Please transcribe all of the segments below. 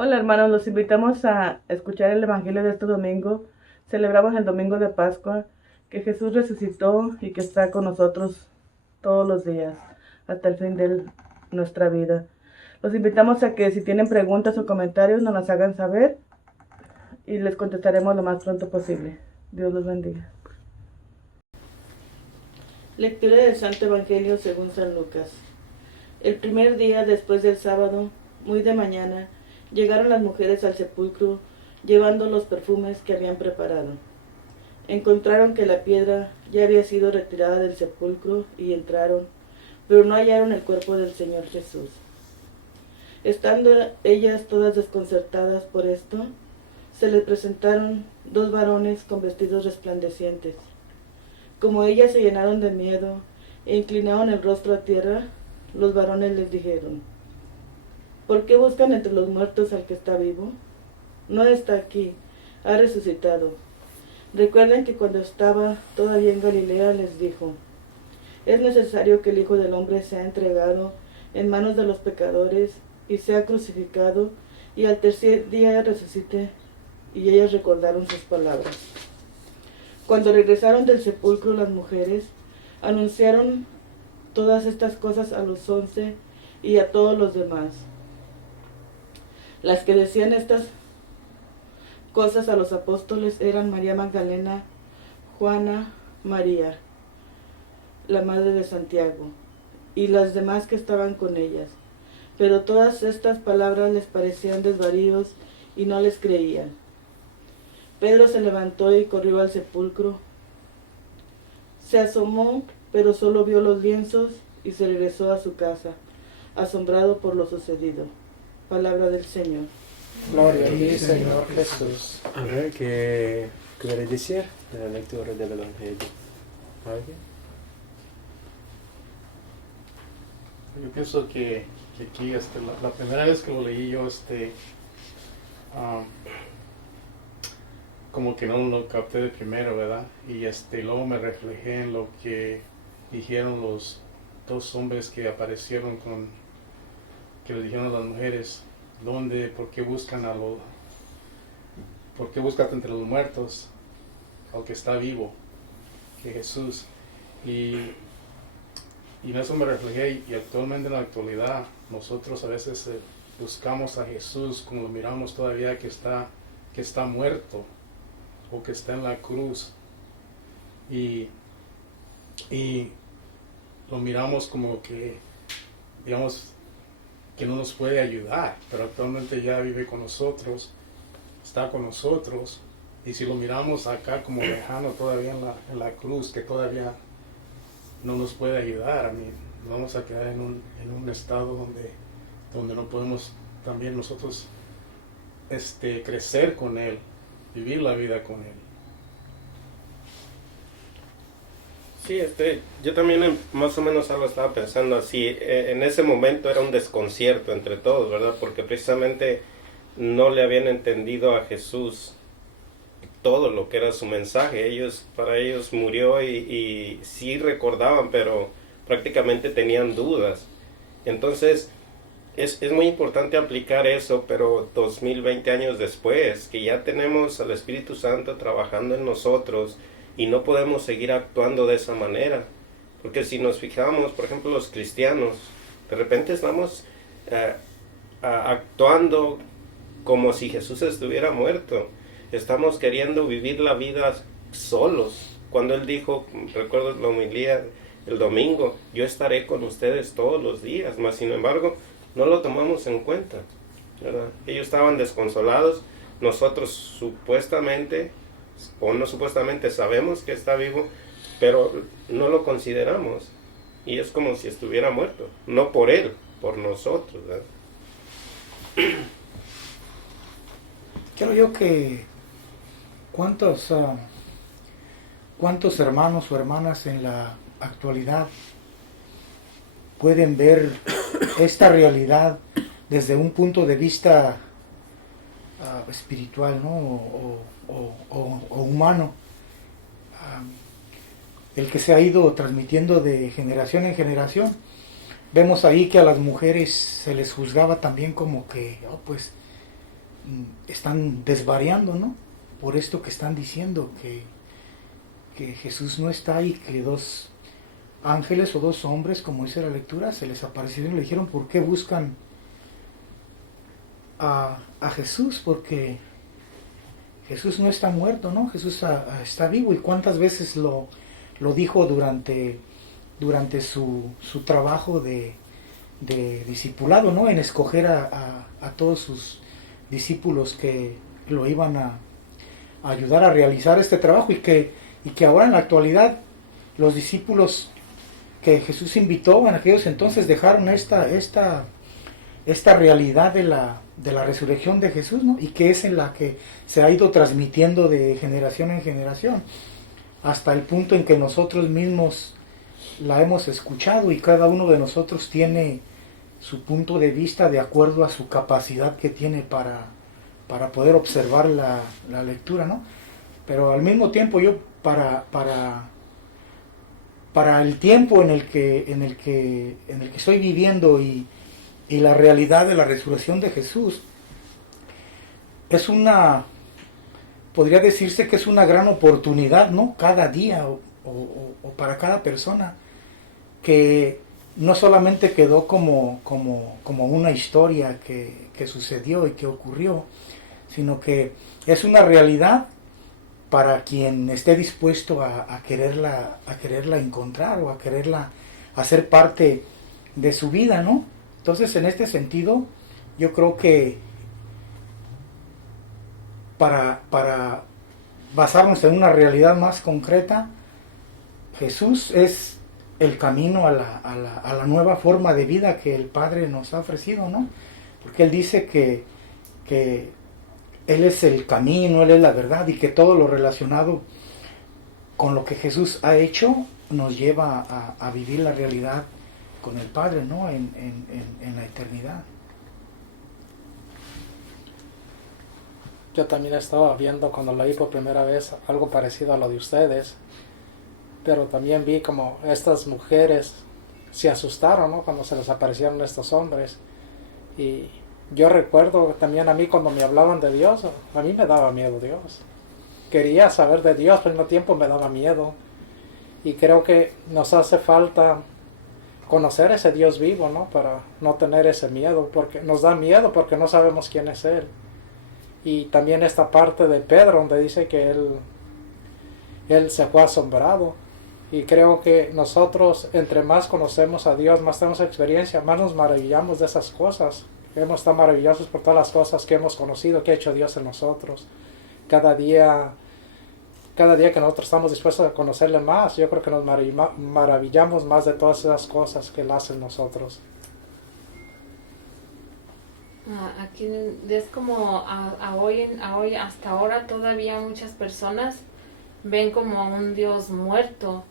Hola hermanos, los invitamos a escuchar el Evangelio de este domingo. Celebramos el domingo de Pascua, que Jesús resucitó y que está con nosotros todos los días, hasta el fin de nuestra vida. Los invitamos a que si tienen preguntas o comentarios nos las hagan saber y les contestaremos lo más pronto posible. Dios los bendiga. Lectura del Santo Evangelio según San Lucas. El primer día después del sábado, muy de mañana, llegaron las mujeres al sepulcro llevando los perfumes que habían preparado. Encontraron que la piedra ya había sido retirada del sepulcro y entraron, pero no hallaron el cuerpo del Señor Jesús. Estando ellas todas desconcertadas por esto, se les presentaron dos varones con vestidos resplandecientes. Como ellas se llenaron de miedo e inclinaron el rostro a tierra, los varones les dijeron: ¿por qué buscan entre los muertos al que está vivo? No está aquí, ha resucitado. Recuerden que cuando estaba todavía en Galilea les dijo: es necesario que el Hijo del Hombre sea entregado en manos de los pecadores y sea crucificado y al tercer día resucite. Y ellas recordaron sus palabras. Cuando regresaron del sepulcro las mujeres, anunciaron todas estas cosas a los 11 y a todos los demás. Las que decían estas cosas a los apóstoles eran María Magdalena, Juana, María, la madre de Santiago, y las demás que estaban con ellas. Pero todas estas palabras les parecían desvaríos y no les creían. Pedro se levantó y corrió al sepulcro. Se asomó, pero solo vio los lienzos y se regresó a su casa, asombrado por lo sucedido. Palabra del Señor. Gloria a ti, Señor Jesús. A ver, ¿qué quiere decir de la lectura del Evangelio? ¿Alguien? Yo pienso que aquí la primera vez que lo leí yo como que no lo capté de primero, ¿verdad? Y luego me reflejé en lo que dijeron los dos hombres que aparecieron que le dijeron a las mujeres: ¿dónde? ¿Por qué buscan entre los muertos al que está vivo, que Jesús? Y en eso me reflejé, y actualmente en la actualidad nosotros a veces buscamos a Jesús como lo miramos todavía que está muerto o que está en la cruz, y lo miramos como que, digamos, que no nos puede ayudar, pero actualmente ya vive con nosotros, está con nosotros, y si lo miramos acá como lejano todavía en la cruz, que todavía no nos puede ayudar, vamos a quedar en un estado donde no podemos también nosotros crecer con Él, vivir la vida con Él. Sí, yo también más o menos algo estaba pensando así. En ese momento era un desconcierto entre todos, ¿verdad? Porque precisamente no le habían entendido a Jesús todo lo que era su mensaje. Para ellos murió y sí recordaban, pero prácticamente tenían dudas. Entonces, es muy importante aplicar eso, pero 2020 años después, que ya tenemos al Espíritu Santo trabajando en nosotros, y no podemos seguir actuando de esa manera. Porque si nos fijamos, por ejemplo, los cristianos, de repente estamos actuando como si Jesús estuviera muerto. Estamos queriendo vivir la vida solos. Cuando Él dijo, recuerdo la homilía el domingo: yo estaré con ustedes todos los días, mas sin embargo no lo tomamos en cuenta, ¿verdad? Ellos estaban desconsolados, nosotros supuestamente, o no supuestamente, sabemos que está vivo, pero no lo consideramos, y es como si estuviera muerto, no por Él, por nosotros, ¿verdad? Creo yo que cuántos hermanos o hermanas en la actualidad pueden ver esta realidad desde un punto de vista espiritual, ¿no? o humano, el que se ha ido transmitiendo de generación en generación. Vemos ahí que a las mujeres se les juzgaba también como que, pues están desvariando, ¿no? Por esto que están diciendo, que Jesús no está ahí, que dos ángeles o dos hombres, como dice la lectura, se les aparecieron y le dijeron, ¿por qué buscan a Jesús? Porque Jesús no está muerto, ¿no? Jesús está vivo. ¿Y cuántas veces lo dijo durante su trabajo de discipulado, ¿no? En escoger a todos sus discípulos que lo iban a ayudar a realizar este trabajo, y que ahora en la actualidad los discípulos que Jesús invitó en aquellos entonces dejaron esta realidad de la resurrección de Jesús, ¿no? Y que es en la que se ha ido transmitiendo de generación en generación, hasta el punto en que nosotros mismos la hemos escuchado, y cada uno de nosotros tiene su punto de vista de acuerdo a su capacidad que tiene para poder observar la lectura, ¿no? Pero al mismo tiempo yo para el tiempo en el que estoy viviendo y la realidad de la resurrección de Jesús, podría decirse que es una gran oportunidad, ¿no? Cada día o para cada persona, que no solamente quedó como una historia que sucedió y que ocurrió, sino que es una realidad para quien esté dispuesto a quererla encontrar, o a quererla hacer parte de su vida, ¿no? Entonces, en este sentido, yo creo que para basarnos en una realidad más concreta, Jesús es el camino a la nueva forma de vida que el Padre nos ha ofrecido, ¿no? Porque Él dice que Él es el camino, Él es la verdad, y que todo lo relacionado con lo que Jesús ha hecho nos lleva a vivir la realidad con el Padre, ¿no? En la eternidad. Yo también estaba viendo cuando leí por primera vez algo parecido a lo de ustedes, pero también vi como estas mujeres se asustaron, ¿no? Cuando se les aparecieron estos hombres. Y yo recuerdo también a mí cuando me hablaban de Dios, a mí me daba miedo Dios. Quería saber de Dios, pero al mismo tiempo me daba miedo. Y creo que nos hace falta conocer ese Dios vivo, ¿no? Para no tener ese miedo, porque nos da miedo porque no sabemos quién es Él. Y también esta parte de Pedro donde dice que él se fue asombrado. Y creo que nosotros, entre más conocemos a Dios, más tenemos experiencia, más nos maravillamos de esas cosas. Hemos estado maravillosos por todas las cosas que hemos conocido, que ha hecho Dios en nosotros. Cada día que nosotros estamos dispuestos a conocerle más, yo creo que nos maravillamos más de todas esas cosas que Él hace en nosotros. Aquí es como hoy hasta ahora todavía muchas personas ven como a un Dios muerto.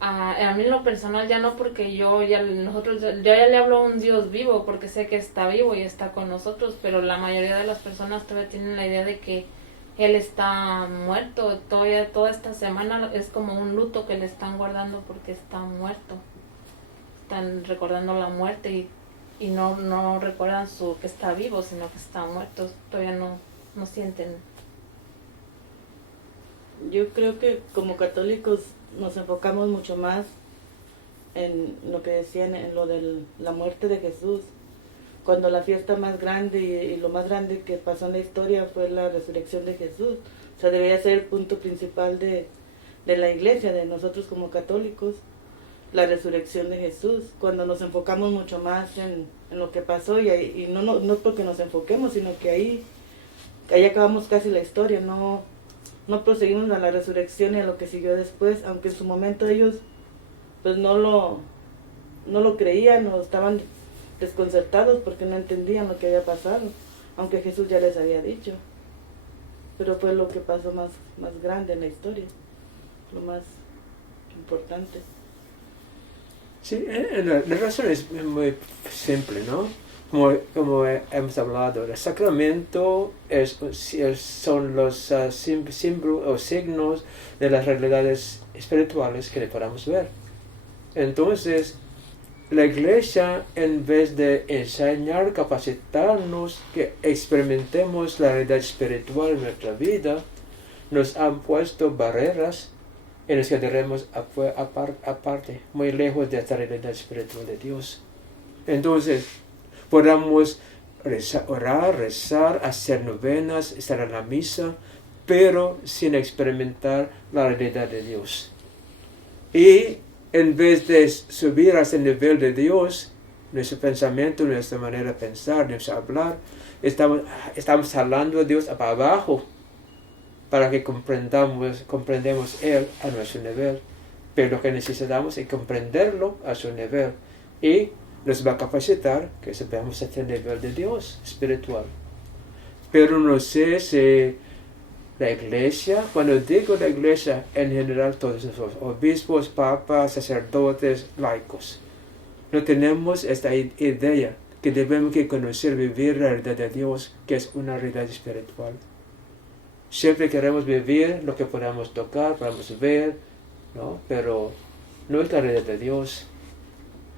A mí en lo personal ya no, porque yo ya le hablo a un Dios vivo porque sé que está vivo y está con nosotros, pero la mayoría de las personas todavía tienen la idea de que Él está muerto. Todavía toda esta semana es como un luto que le están guardando porque está muerto. Están recordando la muerte y no recuerdan que está vivo, sino que está muerto. Todavía no sienten. Yo creo que como católicos nos enfocamos mucho más en lo que decían, en lo de la muerte de Jesús, cuando la fiesta más grande y lo más grande que pasó en la historia fue la resurrección de Jesús. O sea, debería ser el punto principal de la iglesia, de nosotros como católicos, la resurrección de Jesús. Cuando nos enfocamos mucho más en lo que pasó, y no porque nos enfoquemos, sino que ahí acabamos casi la historia, no proseguimos a la resurrección y a lo que siguió después, aunque en su momento ellos pues no lo creían o estaban desconcertados porque no entendían lo que había pasado, aunque Jesús ya les había dicho. Pero fue lo que pasó más grande en la historia, lo más importante. Sí, la razón es muy simple, ¿no? Como hemos hablado, el sacramento son los símbolos o signos de las realidades espirituales que le podamos ver. Entonces, la iglesia, en vez de enseñar, capacitarnos, que experimentemos la realidad espiritual en nuestra vida, nos han puesto barreras y nos quedaremos aparte, muy lejos de esta realidad espiritual de Dios. Entonces, podamos orar, rezar, hacer novenas, estar en la misa, pero sin experimentar la realidad de Dios. Y en vez de subir a ese nivel de Dios, nuestro pensamiento, nuestra manera de pensar, nuestro hablar, estamos hablando a Dios para abajo, para que comprendamos Él a nuestro nivel. Pero lo que necesitamos es comprenderlo a su nivel. Y nos va a capacitar que sepamos este nivel de Dios espiritual. Pero no sé si la iglesia, cuando digo la iglesia, en general todos nosotros, obispos, papas, sacerdotes, laicos, no tenemos esta idea que debemos que conocer, vivir la realidad de Dios, que es una realidad espiritual. Siempre queremos vivir lo que podamos tocar, podamos ver, ¿no? Pero no es la realidad de Dios,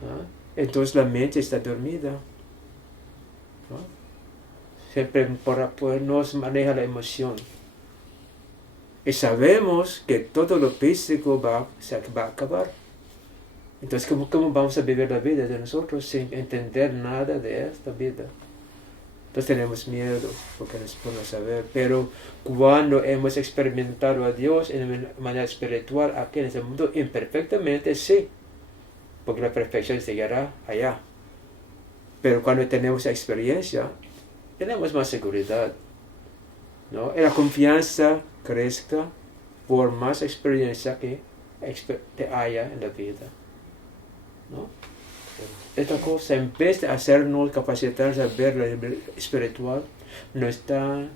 ¿no? Entonces la mente está dormida, ¿no? Siempre nos maneja la emoción. Y sabemos que todo lo físico se va a acabar. Entonces, ¿cómo vamos a vivir la vida de nosotros sin entender nada de esta vida? Entonces tenemos miedo porque nos podemos saber. Pero cuando hemos experimentado a Dios en manera espiritual aquí en este mundo, imperfectamente sí, porque la perfección llegará allá. Pero cuando tenemos esa experiencia, tenemos más seguridad, ¿no? Y la confianza crezca por más experiencia que haya en la vida, ¿no? Esta cosa, en vez de hacernos capacitarnos a ver la vida espiritual, nos está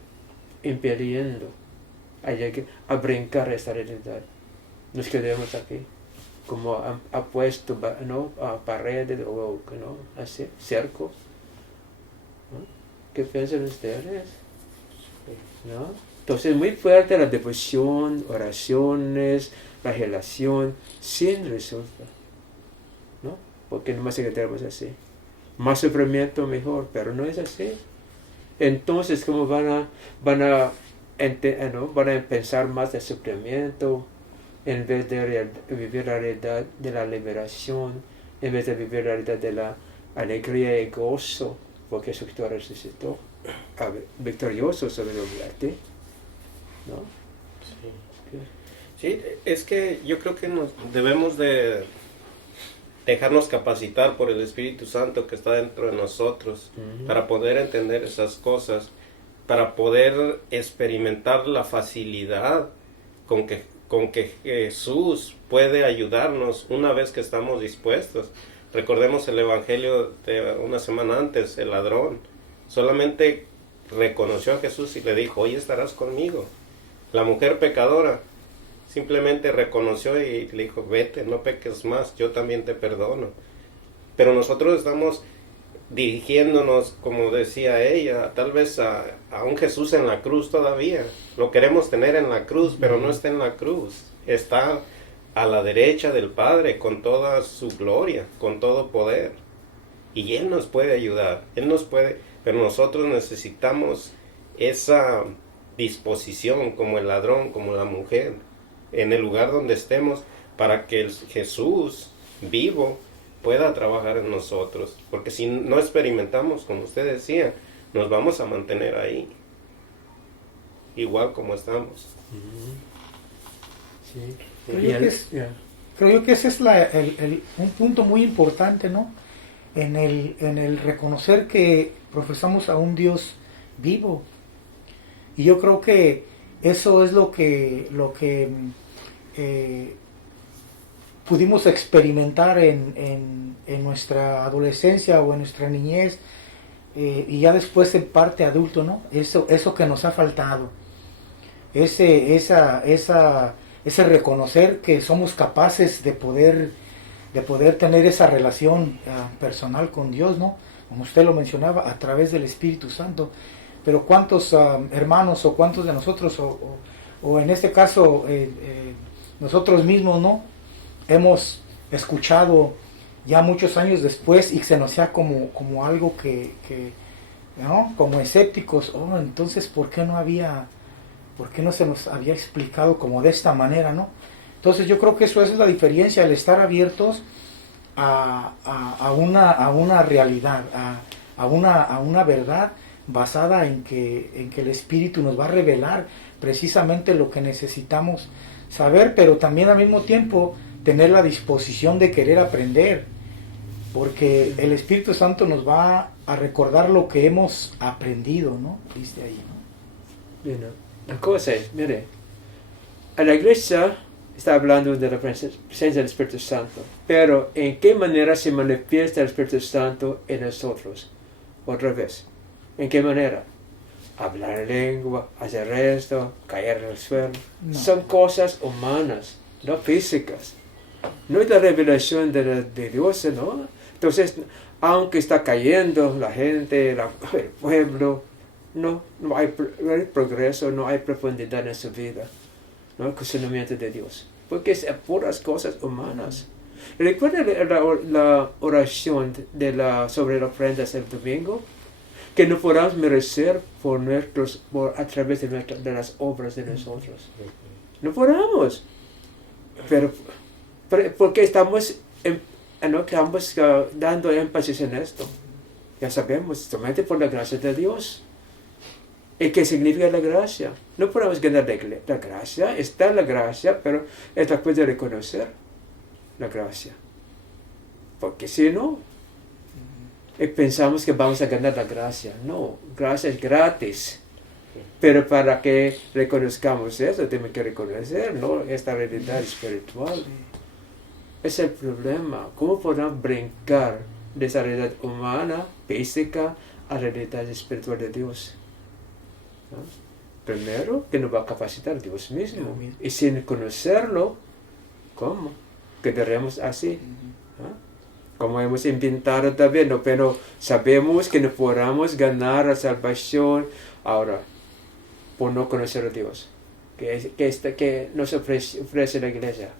impidiendo a brincar esta realidad. Nos quedamos aquí, como ha puesto, ¿no?, a paredes o, ¿no?, así, cerco, ¿no? ¿Qué piensan ustedes? ¿No? Entonces, muy fuerte la devoción, oraciones, la relación, sin resultado, ¿no? Porque nomás se quedamos así. Más sufrimiento mejor, pero no es así. Entonces, ¿cómo van a pensar más del sufrimiento en vez de vivir la realidad de la liberación, en vez de vivir la realidad de la alegría y gozo, porque Jesucristo resucitó victorioso sobre la muerte, ¿no? Sí, es que yo creo que debemos de dejarnos capacitar por el Espíritu Santo que está dentro de nosotros, para poder entender esas cosas, para poder experimentar la facilidad con que Jesús puede ayudarnos una vez que estamos dispuestos. Recordemos el Evangelio de una semana antes, el ladrón solamente reconoció a Jesús y le dijo: hoy estarás conmigo. La mujer pecadora simplemente reconoció y le dijo: vete, no peques más, yo también te perdono. Pero nosotros estamos dirigiéndonos, como decía ella, tal vez a un Jesús en la cruz todavía. Lo queremos tener en la cruz, pero no está en la cruz. Está a la derecha del Padre con toda su gloria, con todo poder. Y Él nos puede ayudar, Él nos puede, pero nosotros necesitamos esa disposición, como el ladrón, como la mujer, en el lugar donde estemos, para que el Jesús vivo pueda trabajar en nosotros. Porque si no experimentamos, como usted decía, nos vamos a mantener ahí, igual como estamos. Sí. Creo yo que ese es un punto muy importante, ¿no? En el reconocer que profesamos a un Dios vivo. Y yo creo que eso es lo que pudimos experimentar en nuestra adolescencia o en nuestra niñez, y ya después en parte adulto, ¿no? Eso que nos ha faltado. Ese reconocer que somos capaces de poder tener esa relación personal con Dios, ¿no? Como usted lo mencionaba, a través del Espíritu Santo. Pero cuántos hermanos o cuántos de nosotros, o en este caso nosotros mismos, ¿no?, hemos escuchado ya muchos años después y se nos sea como algo que ¿no? Como escépticos, entonces ¿por qué no se nos había explicado como de esta manera, ¿no? Entonces yo creo que eso es la diferencia, el estar abiertos a una realidad, a una verdad basada en que el Espíritu nos va a revelar precisamente lo que necesitamos saber, pero también al mismo tiempo tener la disposición de querer aprender, porque el Espíritu Santo nos va a recordar lo que hemos aprendido, ¿no? Dice ahí, ¿no? Bueno, la cosa es, mire, a la iglesia está hablando de la presencia del Espíritu Santo, pero ¿en qué manera se manifiesta el Espíritu Santo en nosotros? Otra vez, ¿en qué manera? Hablar en lengua, hacer esto, caer en el suelo. No. Son cosas humanas, no físicas. No es la revelación de Dios, ¿no? Entonces, aunque está cayendo la gente, el pueblo, no hay progreso, no hay profundidad en su vida, no hay conocimiento de Dios, porque es puras cosas humanas. Recuerda la oración sobre las ofrendas el domingo, que no podamos merecer a través de las obras de nosotros. No podamos, pero porque estamos dando énfasis en esto. Ya sabemos, solamente por la gracia de Dios. ¿Y qué significa la gracia? No podemos ganar la gracia, está la gracia, pero es después de reconocer la gracia. Porque si no, pensamos que vamos a ganar la gracia. No, gracia es gratis. Pero para que reconozcamos eso, tenemos que reconocer, ¿no?, esta realidad espiritual. Es el problema. ¿Cómo podemos brincar de esa realidad humana, física, a la realidad espiritual de Dios? ¿No? Primero, que nos va a capacitar Dios mismo. Y sin conocerlo, ¿cómo? Quedaremos así. ¿No? Como hemos inventado también, ¿no? Pero sabemos que no podamos ganar la salvación ahora por no conocer a Dios. Que nos ofrece la iglesia.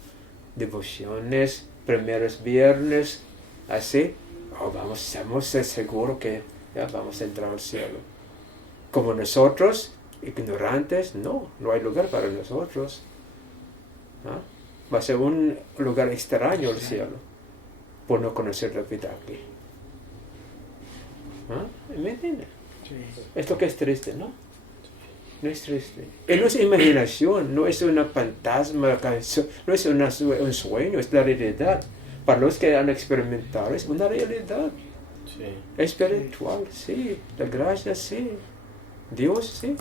Devociones, primeros viernes, así, estamos seguros que ya vamos a entrar al cielo. Como nosotros, ignorantes, no hay lugar para nosotros. ¿Ah? Va a ser un lugar extraño el cielo, por no conocer la vida aquí. ¿Ah? ¿Me entiendes? Sí. Esto que es triste, ¿no? No es triste. Y no es imaginación, no es una fantasma, no es un sueño, es la realidad. Para los que han experimentado, es una realidad. Sí. Espiritual, sí. La gracia, sí. Dios, sí.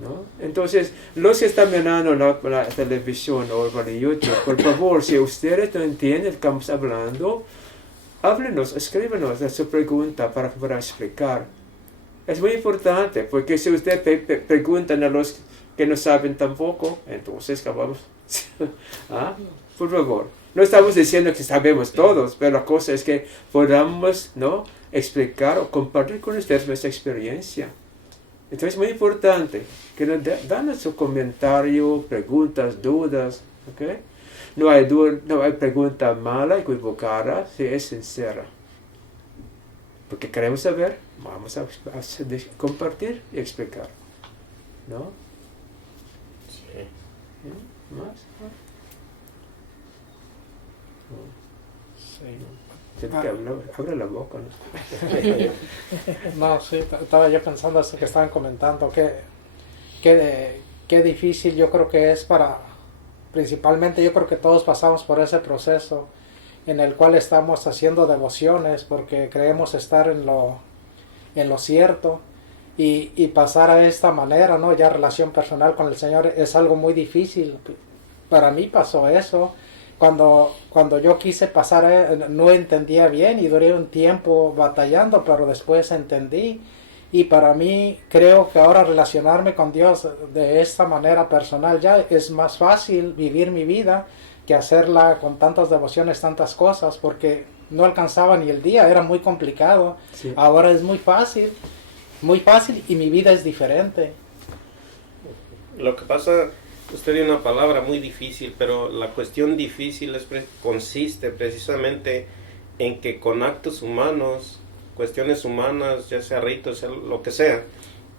¿No? Entonces, los que están mirando la televisión o por YouTube, por favor, si ustedes no entienden lo que estamos hablando, háblenos, escríbenos su pregunta para explicar. Es muy importante, porque si ustedes preguntan a los que no saben tampoco, entonces acabamos. ¿Ah? Por favor, no estamos diciendo que sabemos todos, pero la cosa es que podamos, ¿no?, explicar o compartir con ustedes nuestra experiencia. Entonces es muy importante que nos dan su comentario, preguntas, dudas, ¿ok? No hay pregunta mala, equivocada, si es sincera. Porque queremos saber, vamos a compartir y explicar, ¿no? Sí. ¿Sí? ¿Más? Abre la boca, ¿no? No, sí, estaba yo pensando eso que estaban comentando, qué difícil yo creo que es principalmente yo creo que todos pasamos por ese proceso en el cual estamos haciendo devociones porque creemos estar en lo cierto y pasar a esta manera, ¿no? Ya relación personal con el Señor es algo muy difícil. Para mí pasó eso. Cuando yo quise pasar, no entendía bien y duré un tiempo batallando, pero después entendí. Y para mí, creo que ahora relacionarme con Dios de esta manera personal ya es más fácil vivir mi vida que hacerla con tantas devociones, tantas cosas, porque no alcanzaba ni el día, era muy complicado. Sí. Ahora es muy fácil y mi vida es diferente. Lo que pasa usted dio una palabra muy difícil, pero la cuestión difícil consiste precisamente en que con actos humanos, cuestiones humanas, ya sea ritos, sea lo que sea,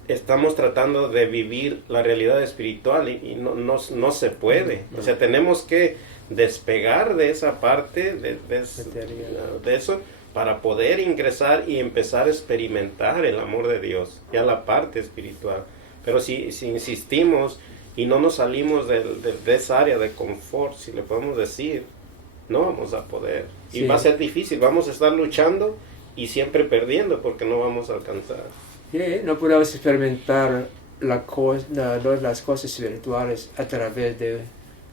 estamos tratando de vivir la realidad espiritual y no se puede. O sea, tenemos que despegar de esa parte, de eso, para poder ingresar y empezar a experimentar el amor de Dios, ya la parte espiritual. Pero si insistimos y no nos salimos de esa área de confort, si le podemos decir, no vamos a poder. Y Sí. va a ser difícil, vamos a estar luchando y siempre perdiendo porque no vamos a alcanzar. No podemos experimentar las cosas espirituales a través de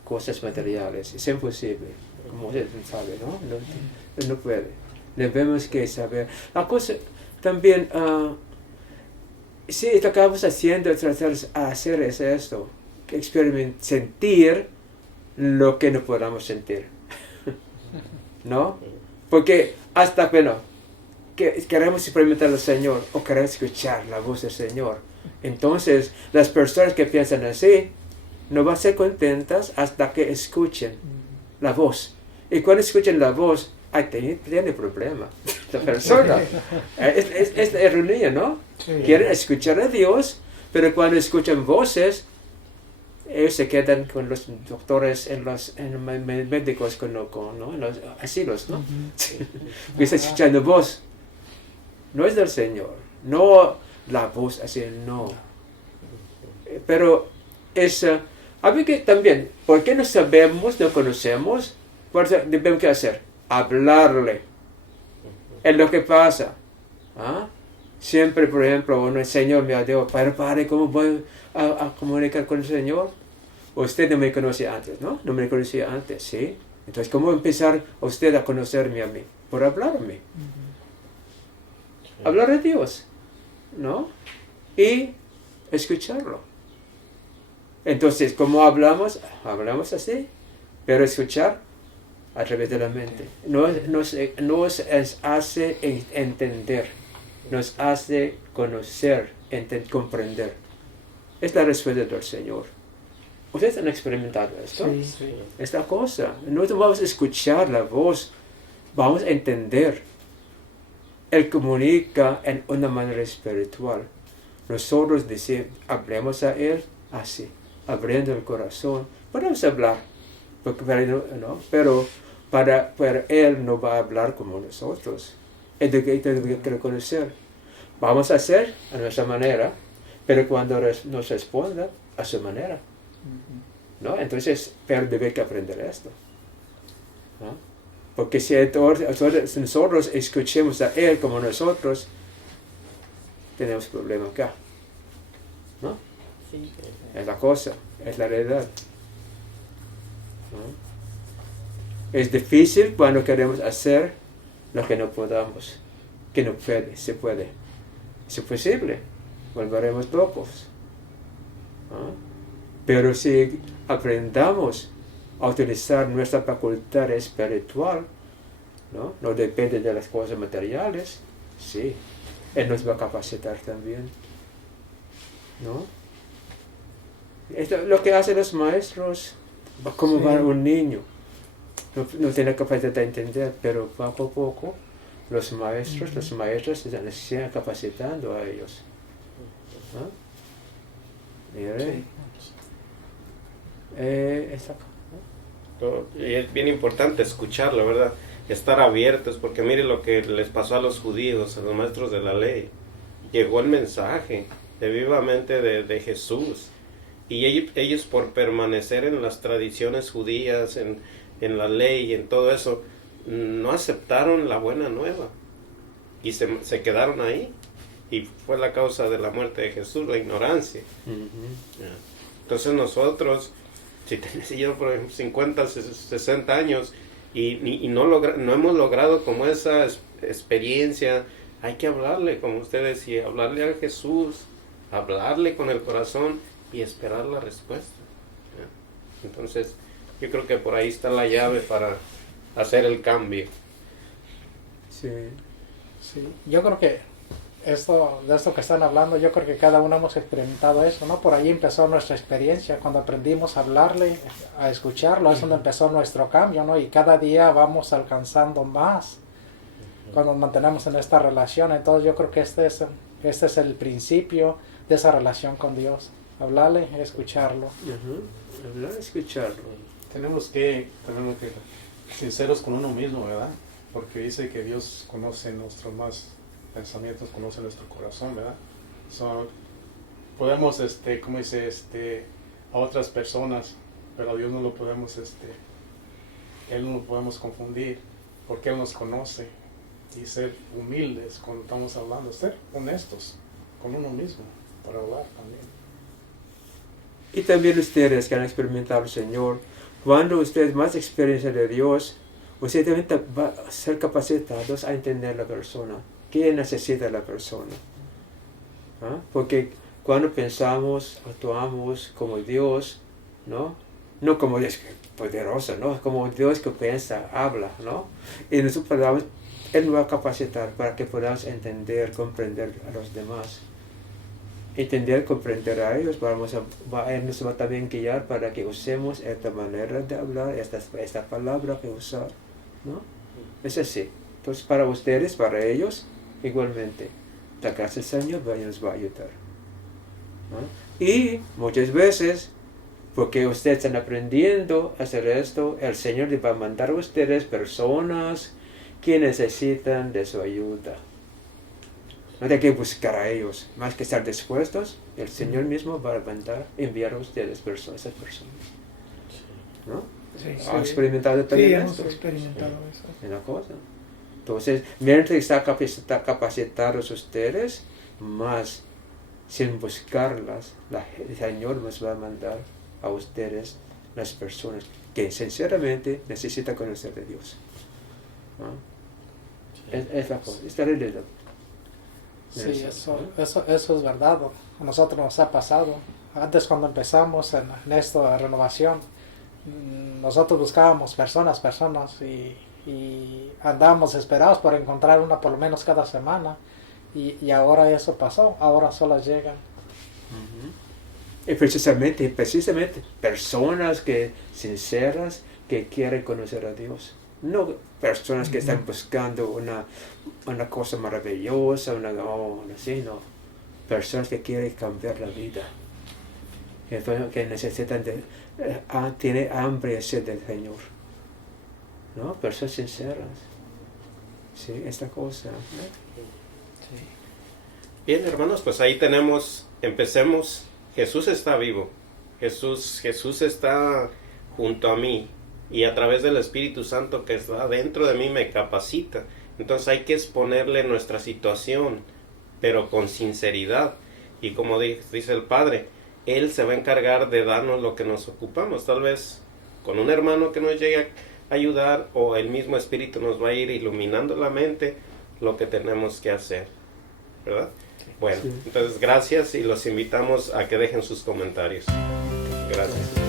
cosas materiales. Es imposible, como usted sabe, ¿no? No puede. Debemos que saber. La cosa también, sí, lo que estamos haciendo, tratar de hacer es esto, sentir lo que no podamos sentir. ¿No? Porque hasta, bueno, que queremos experimentar al Señor o queremos escuchar la voz del Señor. Entonces, las personas que piensan así no van a ser contentas hasta que escuchen la voz. Y cuando escuchen la voz, tiene problema la persona. Es la ironía, ¿no? Sí. Quieren escuchar a Dios, pero cuando escuchan voces, ellos se quedan con los doctores en los médicos, en los asilos, ¿no? Que están escuchando voz. No es del Señor, no la voz así, no. Pero es, a ver que también, ¿por qué no sabemos, no conocemos? Pues debemos que hacer, hablarle. Es lo que pasa. ¿Ah? Siempre, por ejemplo, el Señor me ha dicho, padre, ¿cómo voy a comunicar con el Señor? Usted no me conocía antes, ¿no? No me conocía antes, ¿sí? Entonces, ¿cómo empezar a usted a conocerme a mí? Por hablarme. Hablar de Dios, ¿no? Y escucharlo. Entonces, ¿cómo hablamos? Hablamos así, pero escuchar a través de la mente. Nos hace entender, nos hace conocer, comprender. Es la respuesta del Señor. ¿Ustedes han experimentado esto? Sí. Esta cosa. No vamos a escuchar la voz, vamos a entender. Él comunica en una manera espiritual. Nosotros hablemos a Él así, abriendo el corazón. Podemos hablar, pero Él no va a hablar como nosotros. Él tiene que reconocer. Vamos a hacer a nuestra manera, pero cuando nos responda a su manera. ¿No? Entonces, pero debe que aprender esto. ¿No? Porque si nosotros escuchemos a Él como nosotros, tenemos problema acá. ¿No? Sí. Es la cosa, es la realidad. ¿No? Es difícil cuando queremos hacer lo que no podamos, que no puede, se puede. Es posible, volveremos locos. ¿No? Pero si aprendamos a utilizar nuestra facultad espiritual, no depende de las cosas materiales, sí, Él nos va a capacitar también. ¿No? Esto es lo que hacen los maestros, como va un niño. No tiene capacidad de entender, pero poco a poco los maestros, las maestras se siguen capacitando a ellos. ¿No? Mire. Y es bien importante escucharlo, ¿verdad? Estar abiertos, porque mire lo que les pasó a los judíos, a los maestros de la ley. Llegó el mensaje de vivamente de Jesús. Y ellos por permanecer en las tradiciones judías, en la ley, en todo eso, no aceptaron la buena nueva. Y se quedaron ahí. Y fue la causa de la muerte de Jesús, la ignorancia. Entonces nosotros, si tenés yo por ejemplo 50, 60 años y no hemos logrado como esa experiencia, hay que hablarle, como usted decía, hablarle a Jesús, hablarle con el corazón y esperar la respuesta. Entonces, yo creo que por ahí está la llave para hacer el cambio. Sí. Sí, yo creo que de esto que están hablando, yo creo que cada uno hemos experimentado eso, ¿no? Por ahí empezó nuestra experiencia, cuando aprendimos a hablarle, a escucharlo, es donde empezó nuestro cambio, ¿no? Y cada día vamos alcanzando más cuando nos mantenemos en esta relación. Entonces yo creo que este es el principio de esa relación con Dios. Hablarle, escucharlo. Hablar, escucharlo. Tenemos que sinceros con uno mismo, ¿verdad? Porque dice que Dios conoce nuestros más pensamientos, conoce nuestro corazón, ¿verdad? Podemos, como dice, a otras personas, pero a Dios no lo podemos, Él no lo podemos confundir, porque Él nos conoce. Y ser humildes cuando estamos hablando, ser honestos con uno mismo para hablar también. Y también ustedes que han experimentado al Señor, cuando ustedes más experiencia de Dios, ustedes también van a ser capacitados a entender la persona, qué necesita la persona. ¿Ah? Porque cuando pensamos, actuamos como Dios, ¿no? No como Dios poderoso, ¿no? Como Dios que piensa, habla, ¿no? Y nosotros podamos, Él nos va a capacitar para que podamos entender, comprender a los demás. Entender, comprender a ellos, Él nos va a también guiar para que usemos esta manera de hablar, esta palabra que usar, ¿no? Es así. Entonces, para ustedes, para ellos, igualmente, la gracia del Señor nos va a ayudar, ¿no? Y muchas veces, porque ustedes están aprendiendo a hacer esto, el Señor les va a mandar a ustedes personas que necesitan de su ayuda. No hay que buscar a ellos, más que estar dispuestos, el Señor mismo va a enviar a ustedes esas personas. ¿No? Sí, ¿Han experimentado también hemos esto? experimentado eso. Una cosa. Entonces, mientras están capacitados ustedes, más sin buscarlas, el Señor nos va a mandar a ustedes las personas que sinceramente necesitan conocer de Dios. ¿No? Es la cosa, es la realidad. Sí, eso es verdad. A nosotros nos ha pasado. Antes, cuando empezamos en esto de renovación, nosotros buscábamos personas y andábamos esperados por encontrar una por lo menos cada semana. Y ahora eso pasó, ahora solo llegan. Y precisamente personas sinceras que quieren conocer a Dios. No personas que están buscando una cosa maravillosa, así, no. Personas que quieren cambiar la vida. Que necesitan tiene hambre y sed del Señor. ¿No? Personas sinceras. Sí, esta cosa. ¿No? Sí. Bien, hermanos, pues ahí empecemos. Jesús está vivo. Jesús está junto a mí. Y a través del Espíritu Santo que está dentro de mí me capacita. Entonces hay que exponerle nuestra situación, pero con sinceridad. Y como dice el Padre, Él se va a encargar de darnos lo que nos ocupamos. Tal vez con un hermano que nos llegue a ayudar, o el mismo Espíritu nos va a ir iluminando la mente lo que tenemos que hacer, ¿verdad? Bueno, sí. Entonces gracias y los invitamos a que dejen sus comentarios. Gracias.